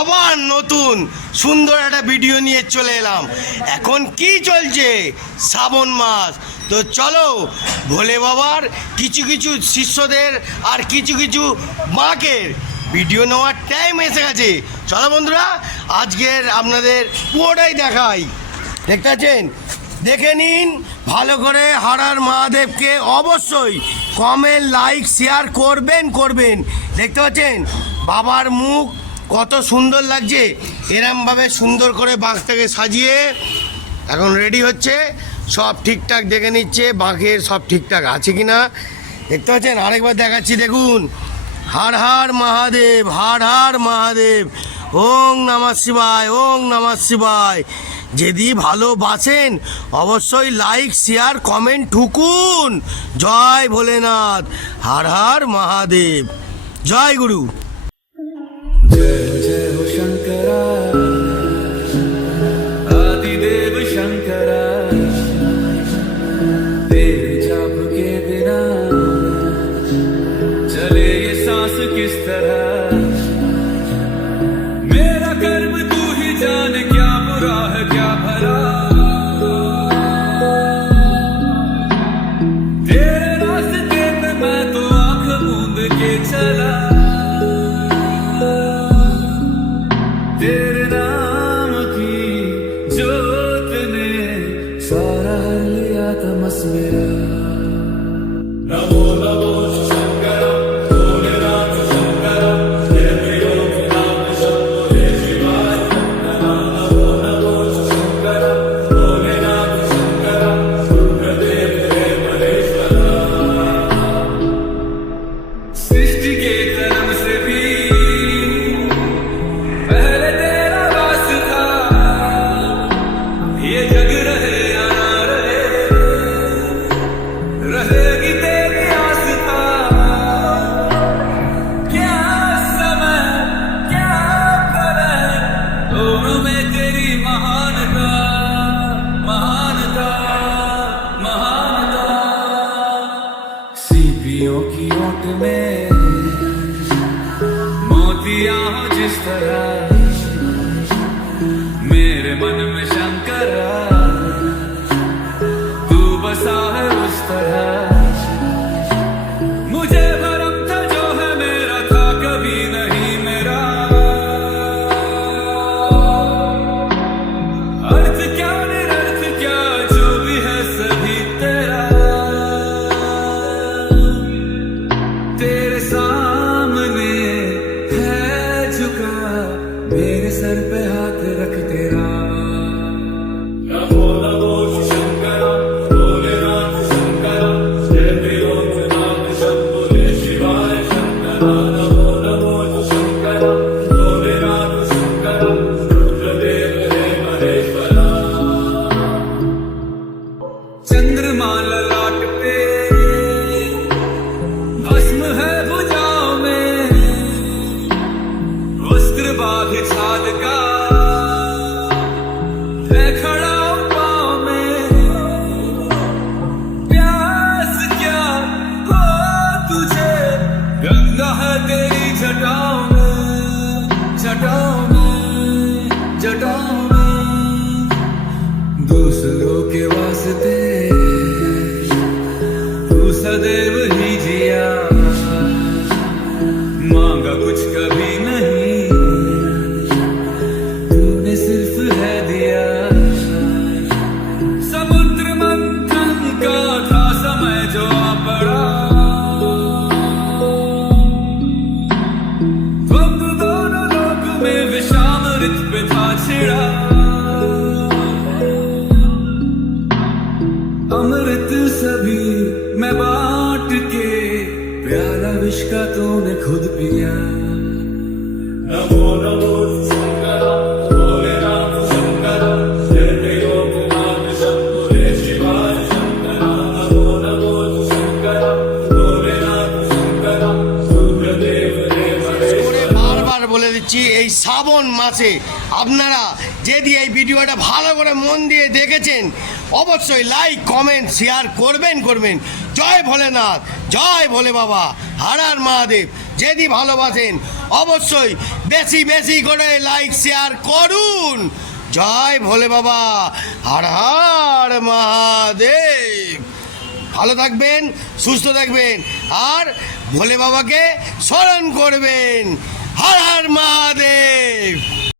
আবার নতুন সুন্দর একটা ভিডিও নিয়ে চলে এলাম। এখন কি চলছে? শ্রাবণ মাস। তো চলো ভোলে বাবার কিছু কিছু শিষ্যদের আর কিছু কিছু মাকের ভিডিও নেওয়ার টাইম এসে গেছে। চলো বন্ধুরা, আজকের আপনাদের পুরোটাই দেখাই। দেখতে পাচ্ছেন? দেখে নিন ভালো করে। হারার মহাদেবকে অবশ্যই কমেন্ট, লাইক, শেয়ার করবেন। দেখতে পাচ্ছেন বাবার মুখ কত সুন্দর লাগছে। এরমভাবে সুন্দর করে বাঁকটাকে সাজিয়ে এখন রেডি হচ্ছে। সব ঠিকঠাক দেখে নিচ্ছে বাঁকের সব ঠিকঠাক আছে কি না। দেখতে পাচ্ছেন? আরেকবার দেখাচ্ছি, দেখুন। হর হর মহাদেব, হর হর মহাদেব, ওং নমঃ শিবায়, ওং নমঃ শিবায়। যদি ভালোবাসেন অবশ্যই লাইক, শেয়ার, কমেন্ট ঠুকুন। জয় ভোলেনাথ, হর হর মহাদেব, জয় গুরু। जय जय हो शंकरा, आदिदेव शंकरा। तेरे जाप के बिना चले ये सांस किस तरह। मेरा कर्म तू ही जाने, क्या बुरा है क्या भला। तेरे रास्ते पे मैं तो आंख मूंद के चला। तेरे नाम की जोत ने सारा हर लिया तमस मेरा। नमो नमो शंकर, भोलेनाथ शंकर, जय नाम शंभो जय शिवाय। नमो नमो शंकर, भोलेनाथ शंकर, रुद्रदेव जय महेश्वर। सृष्टि के जन्म से भी पहले तेरा वास था। ये जग रहे या ना रहेगी तेरी आस्था। क्या समय क्या करे, दोनों में तेरी महानता, महानता, महानता। सीपियों की ओट में मोतियां हो जिस तरह, मेरे मन में शंकरा तू बसा है उस तरह। मुझे भरम था जो है मेरा, था कभी नहीं मेरा। अर्थ क्या निरर्थ क्या, जो भी है सभी तेरा। तेरे सामने है झुका, मेरे सर पे हाथ रख तेरा। नमो नमो शंकर, भोलेनाथ शंकर, जय नाम शंभो जय शिवाय। शंकर नमो नमो शंकर, भोलेनाथ शंकर, रुद्रदेव जय महेश्वर। चंद्रमा ललाट पे, भस्म है भुजाओं में, वस्त्र बाघ छाल का है खड़ा पाँव में। प्यास क्या हो तुझे, गंगा है तेरी जटाओं में, जटाओं में, जटाओं में। दूसरों के वास्ते तू सदैव ही जिया, मांगा कुछ कभी नहीं, तूने सिर्फ है दिया। समुद्र मंथन का था समय जो आ पड़ा, द्वंद दोनों लोक में विषामृत पे था छिड़ा। अमृत सभी मैं बांट के, प्याला विष का तूने खुद पिया। नमो नमो शंकर, भोलेनाथ शंकर, जय नाम शंभो जय शिवाय। शंकर नमो नमो शंकर, भोलेनाथ शंकर, रुद्रदेव जय महेश्वर। বারবার বলে দিচ্ছি, এই শ্রাবণ মাসে আপনারা যদি এই ভিডিওটা ভালো করে মন দিয়ে দেখেছেন অবশ্যই লাইক, কমেন্ট, শেয়ার করবেন। জয় ভোলেনাথ, জয় ভোলে বাবা, হর হর মহাদেব। যদি ভালোবাসেন অবশ্যই বেশি বেশি করে লাইক শেয়ার করুন। জয় ভোলে বাবা, হর হর মহাদেব। ভালো থাকবেন, সুস্থ থাকবেন, আর ভোলে বাবাকে স্মরণ করবেন। হর হর মহাদেব।